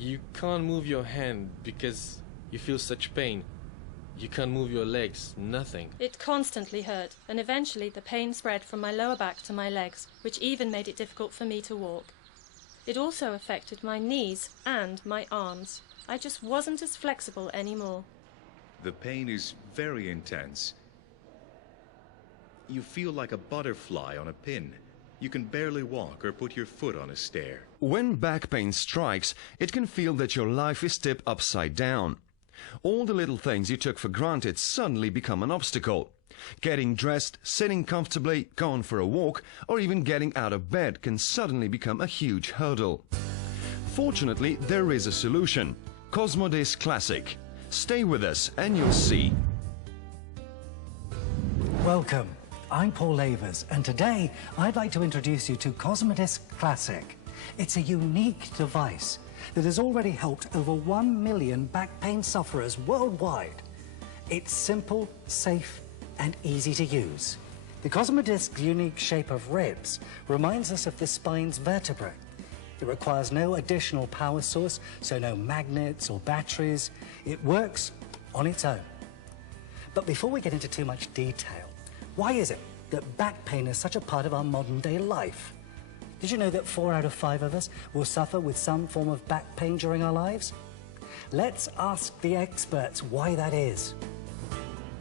You can't move your hand because you feel such pain. You can't move your legs, nothing. It constantly hurt, and eventually the pain spread from my lower back to my legs, which even made it difficult for me to walk. It also affected my knees and my arms. I just wasn't as flexible anymore. The pain is very intense. You feel like a butterfly on a pin. You can barely walk or put your foot on a stair. When back pain strikes, it can feel that your life is tipped upside down. All the little things you took for granted suddenly become an obstacle. Getting dressed, sitting comfortably, going for a walk, or even getting out of bed can suddenly become a huge hurdle. Fortunately, there is a solution. KOSMODISK Classic. Stay with us and you'll see. Welcome. I'm Paul Lavers, and today I'd like to introduce you to KOSMODISK Classic. It's a unique device that has already helped over 1 million back pain sufferers worldwide. It's simple, safe, and easy to use. The KOSMODISK's unique shape of ribs reminds us of the spine's vertebrae. It requires no additional power source, so no magnets or batteries. It works on its own. But before we get into too much detail, why is it that back pain is such a part of our modern-day life? Did you know that 4 out of 5 of us will suffer with some form of back pain during our lives? Let's ask the experts why that is.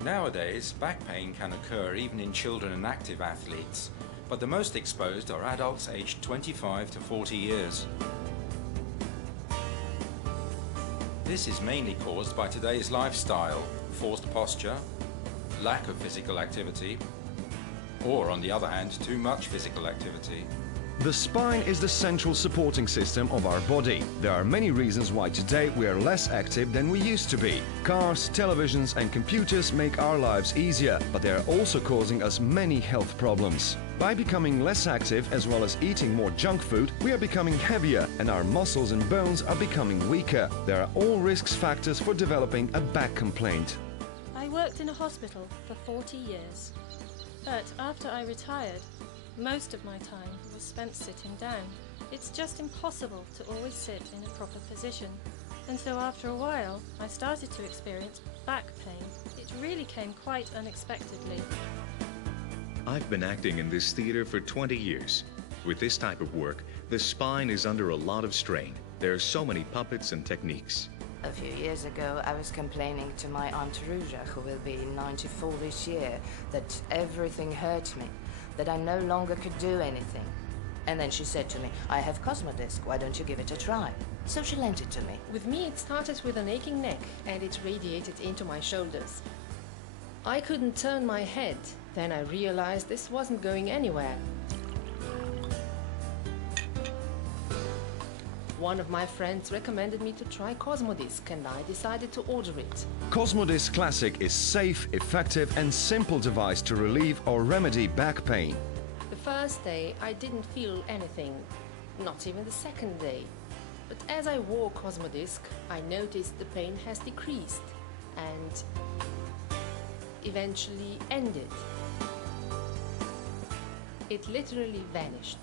Nowadays, back pain can occur even in children and active athletes, but the most exposed are adults aged 25 to 40 years. This is mainly caused by today's lifestyle, forced posture, lack of physical activity, or on the other hand, too much physical activity. The spine is the central supporting system of our body. There are many reasons why today we are less active than we used to be. Cars, televisions and computers make our lives easier, but they are also causing us many health problems. By becoming less active as well as eating more junk food, we are becoming heavier and our muscles and bones are becoming weaker. There are all risk factors for developing a back complaint. I worked in a hospital for 40 years, but after I retired, most of my time was spent sitting down. It's just impossible to always sit in a proper position. And so after a while, I started to experience back pain. It really came quite unexpectedly. I've been acting in this theater for 20 years. With this type of work, the spine is under a lot of strain. There are so many puppets and techniques. A few years ago, I was complaining to my Aunt Ruja, who will be 94 this year, that everything hurt me, that I no longer could do anything. And then she said to me, I have KOSMODISK, why don't you give it a try? So she lent it to me. With me, it started with an aching neck, and it radiated into my shoulders. I couldn't turn my head. Then I realized this wasn't going anywhere. One of my friends recommended me to try KOSMODISK, and I decided to order it. KOSMODISK Classic is safe, effective and simple device to relieve or remedy back pain. The first day I didn't feel anything, not even the second day. But as I wore KOSMODISK, I noticed the pain has decreased and eventually ended. It literally vanished.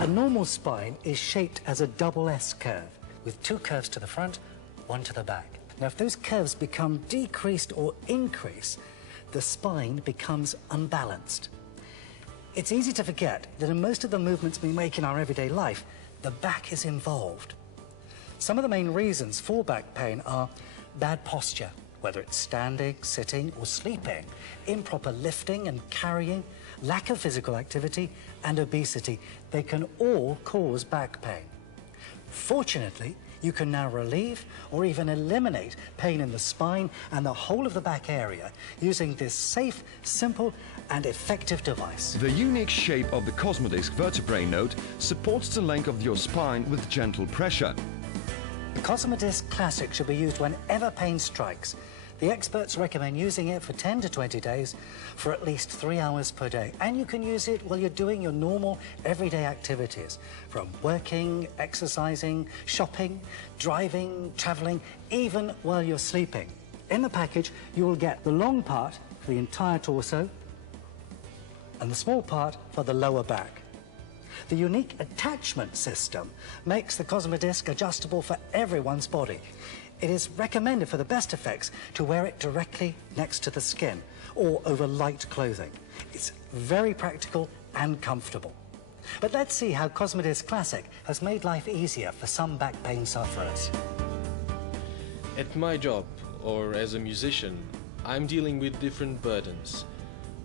A normal spine is shaped as a double S curve, with 2 curves to the front, 1 to the back. Now, if those curves become decreased or increase, the spine becomes unbalanced. It's easy to forget that in most of the movements we make in our everyday life, the back is involved. Some of the main reasons for back pain are bad posture, whether it's standing, sitting or sleeping, improper lifting and carrying, lack of physical activity and obesity. They can all cause back pain. Fortunately, you can now relieve or even eliminate pain in the spine and the whole of the back area using this safe, simple and effective device. The unique shape of the KOSMODISK vertebrae node supports the length of your spine with gentle pressure. The KOSMODISK Classic should be used whenever pain strikes. The experts recommend using it for 10 to 20 days for at least 3 hours per day. And you can use it while you're doing your normal everyday activities, from working, exercising, shopping, driving, traveling, even while you're sleeping. In the package, you will get the long part for the entire torso and the small part for the lower back. The unique attachment system makes the KOSMODISK adjustable for everyone's body. It is recommended for the best effects to wear it directly next to the skin or over light clothing. It's very practical and comfortable. But let's see how KOSMODISK Classic has made life easier for some back pain sufferers. At my job, or as a musician, I'm dealing with different burdens.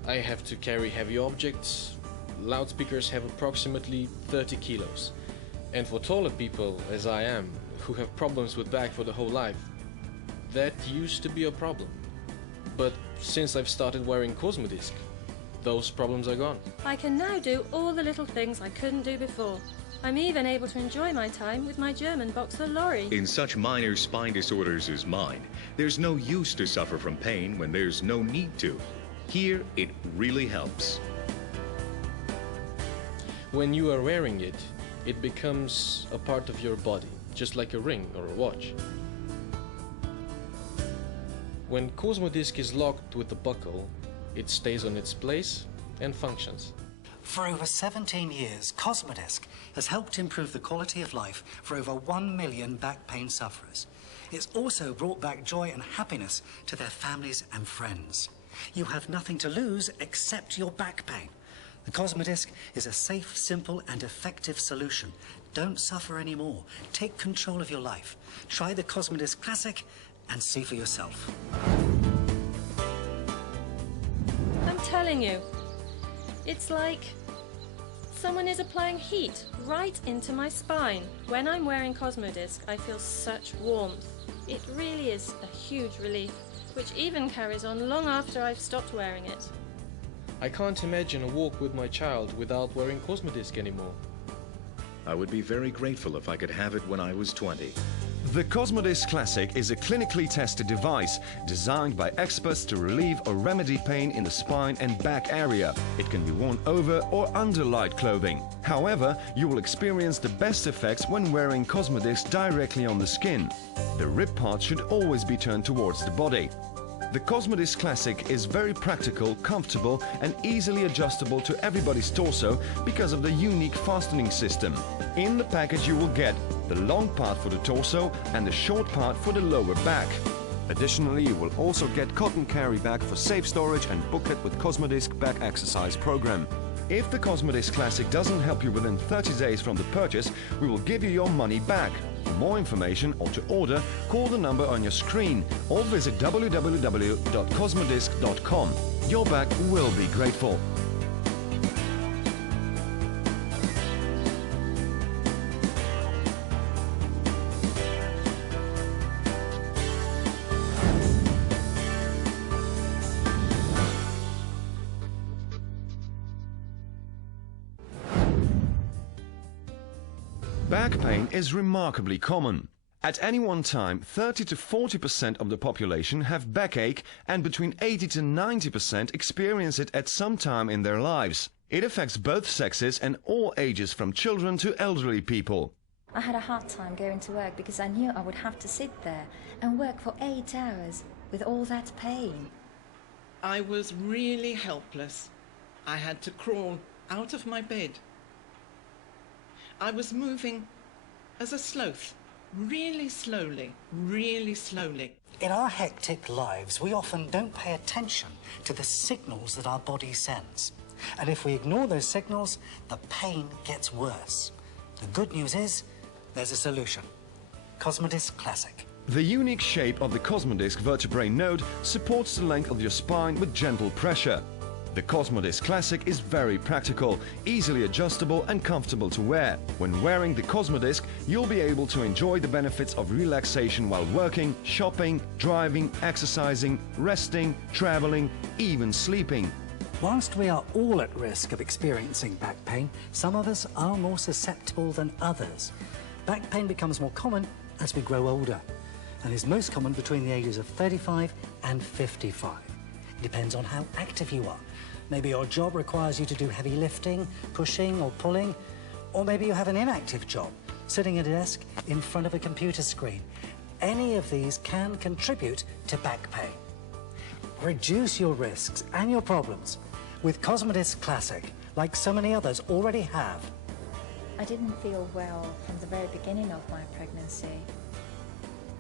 I have to carry heavy objects. Loudspeakers have approximately 30 kilos. And for taller people, as I am, who have problems with back for the whole life, that used to be a problem. But since I've started wearing KOSMODISK, those problems are gone. I can now do all the little things I couldn't do before. I'm even able to enjoy my time with my German boxer lorry. In such minor spine disorders as mine, there's no use to suffer from pain when there's no need to. Here, it really helps. When you are wearing it, it becomes a part of your body, just like a ring or a watch. When KOSMODISK is locked with a buckle, it stays on its place and functions. For over 17 years, KOSMODISK has helped improve the quality of life for over 1 million back pain sufferers. It's also brought back joy and happiness to their families and friends. You have nothing to lose except your back pain. The KOSMODISK is a safe, simple and effective solution. Don't suffer anymore. Take control of your life. Try the KOSMODISK Classic and see for yourself. I'm telling you, it's like someone is applying heat right into my spine. When I'm wearing KOSMODISK, I feel such warmth. It really is a huge relief, which even carries on long after I've stopped wearing it. I can't imagine a walk with my child without wearing KOSMODISK anymore. I would be very grateful if I could have it when I was 20. The KOSMODISK Classic is a clinically tested device designed by experts to relieve or remedy pain in the spine and back area. It can be worn over or under light clothing. However, you will experience the best effects when wearing KOSMODISK directly on the skin. The rib part should always be turned towards the body. The KOSMODISK Classic is very practical, comfortable and easily adjustable to everybody's torso because of the unique fastening system. In the package you will get the long part for the torso and the short part for the lower back. Additionally, you will also get cotton carry bag for safe storage and booklet with KOSMODISK back exercise program. If the KOSMODISK Classic doesn't help you within 30 days from the purchase, we will give you your money back. For more information or to order, call the number on your screen or visit www.kosmodisk.com. Your back will be grateful. Back pain is remarkably common. At any one time, 30 to 40% of the population have backache and between 80 to 90% experience it at some time in their lives. It affects both sexes and all ages from children to elderly people. I had a hard time going to work because I knew I would have to sit there and work for 8 hours with all that pain. I was really helpless. I had to crawl out of my bed. I was moving as a sloth, really slowly, really slowly. In our hectic lives, we often don't pay attention to the signals that our body sends. And if we ignore those signals, the pain gets worse. The good news is, there's a solution. KOSMODISK Classic. The unique shape of the KOSMODISK vertebrae node supports the length of your spine with gentle pressure. The KOSMODISK Classic is very practical, easily adjustable and comfortable to wear. When wearing the KOSMODISK, you'll be able to enjoy the benefits of relaxation while working, shopping, driving, exercising, resting, traveling, even sleeping. Whilst we are all at risk of experiencing back pain, some of us are more susceptible than others. Back pain becomes more common as we grow older and is most common between the ages of 35 and 55. It depends on how active you are. Maybe your job requires you to do heavy lifting, pushing or pulling, or maybe you have an inactive job, sitting at a desk in front of a computer screen. Any of these can contribute to back pain. Reduce your risks and your problems with KOSMODISK Classic, like so many others already have. I didn't feel well from the very beginning of my pregnancy.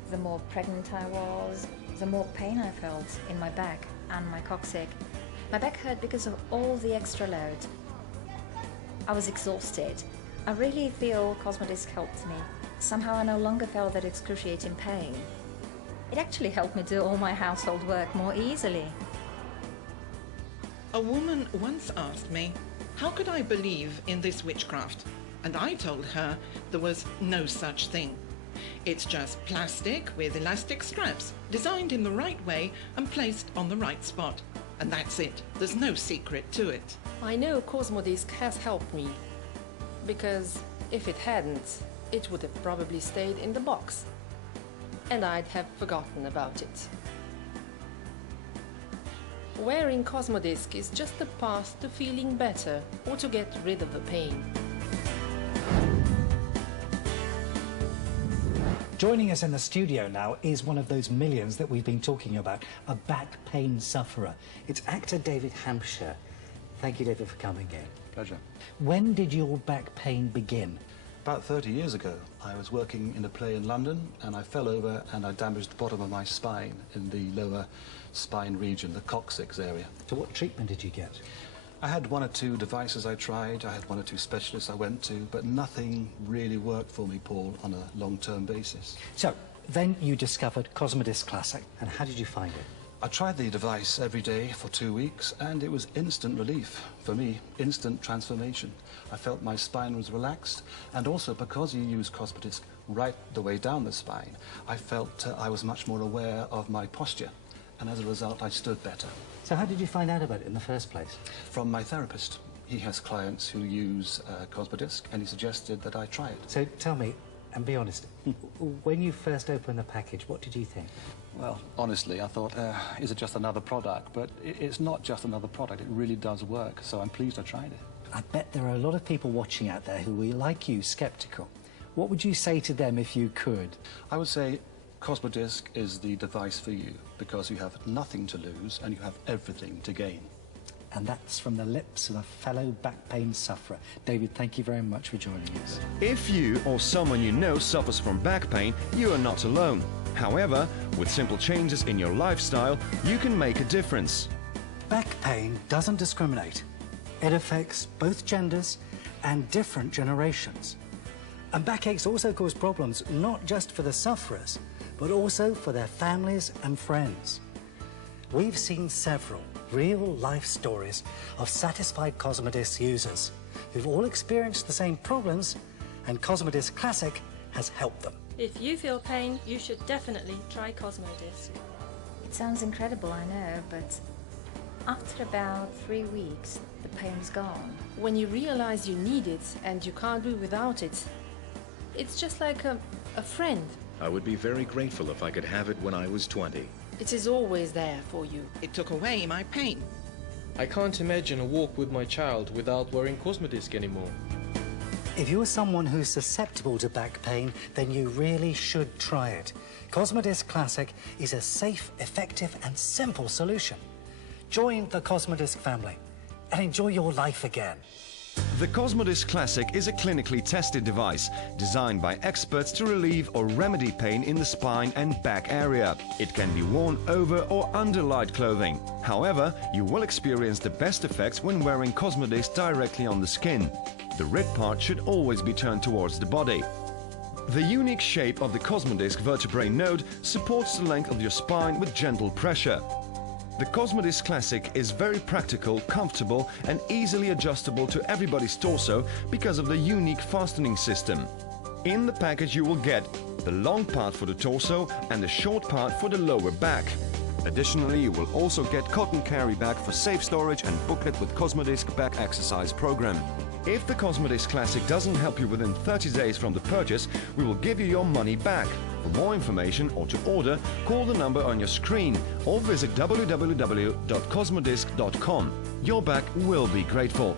The more pregnant I was, the more pain I felt in my back and my coccyx. My back hurt because of all the extra load. I was exhausted. I really feel KOSMODISK helped me. Somehow I no longer felt that excruciating pain. It actually helped me do all my household work more easily. A woman once asked me, how could I believe in this witchcraft? And I told her there was no such thing. It's just plastic with elastic straps, designed in the right way and placed on the right spot. And that's it. There's no secret to it. I know KOSMODISK has helped me, because if it hadn't, it would have probably stayed in the box, and I'd have forgotten about it. Wearing KOSMODISK is just a path to feeling better or to get rid of the pain. Joining us in the studio now is one of those millions that we've been talking about, a back pain sufferer. It's actor David Hampshire. Thank you, David, for coming in. Pleasure. When did your back pain begin? About 30 years ago, I was working in a play in London and I fell over and I damaged the bottom of my spine in the lower spine region, the coccyx area. So what treatment did you get? I had 1 or 2 devices I tried, I had 1 or 2 specialists I went to, but nothing really worked for me, Paul, on a long-term basis. So, then you discovered KOSMODISK Classic, and how did you find it? I tried the device every day for 2 weeks, and it was instant relief. For me, instant transformation. I felt my spine was relaxed, and also because you use KOSMODISK right the way down the spine, I felt I was much more aware of my posture, and as a result, I stood better. So how did you find out about it in the first place? From my therapist. He has clients who use KOSMODISK, and he suggested that I try it. So tell me, and be honest, when you first opened the package, what did you think? Well, honestly, I thought, is it just another product? But it's not just another product, it really does work, so I'm pleased I tried it. I bet there are a lot of people watching out there who are, like you, sceptical. What would you say to them if you could? I would say KOSMODISK is the device for you, because you have nothing to lose and you have everything to gain. And that's from the lips of a fellow back pain sufferer. David, thank you very much for joining us. If you or someone you know suffers from back pain, you are not alone. However, with simple changes in your lifestyle, you can make a difference. Back pain doesn't discriminate. It affects both genders and different generations. And backaches also cause problems not just for the sufferers, but also for their families and friends. We've seen several real-life stories of satisfied KOSMODISK users who've all experienced the same problems, and KOSMODISK Classic has helped them. If you feel pain, you should definitely try KOSMODISK. It sounds incredible, I know, but after about 3 weeks, the pain's gone. When you realize you need it and you can't do without it, it's just like a friend. I would be very grateful if I could have it when I was 20. It is always there for you. It took away my pain. I can't imagine a walk with my child without wearing KOSMODISK anymore. If you're someone who's susceptible to back pain, then you really should try it. KOSMODISK Classic is a safe, effective and simple solution. Join the KOSMODISK family and enjoy your life again. The KOSMODISK Classic is a clinically tested device designed by experts to relieve or remedy pain in the spine and back area. It can be worn over or under light clothing. However, you will experience the best effects when wearing KOSMODISK directly on the skin. The red part should always be turned towards the body. The unique shape of the KOSMODISK vertebrae node supports the length of your spine with gentle pressure. The KOSMODISK Classic is very practical, comfortable and easily adjustable to everybody's torso because of the unique fastening system. In the package you will get the long part for the torso and the short part for the lower back. Additionally, you will also get cotton carry bag for safe storage and booklet with KOSMODISK back exercise program. If the KOSMODISK Classic doesn't help you within 30 days from the purchase, we will give you your money back. For more information or to order, call the number on your screen or visit www.kosmodisk.com. Your back will be grateful.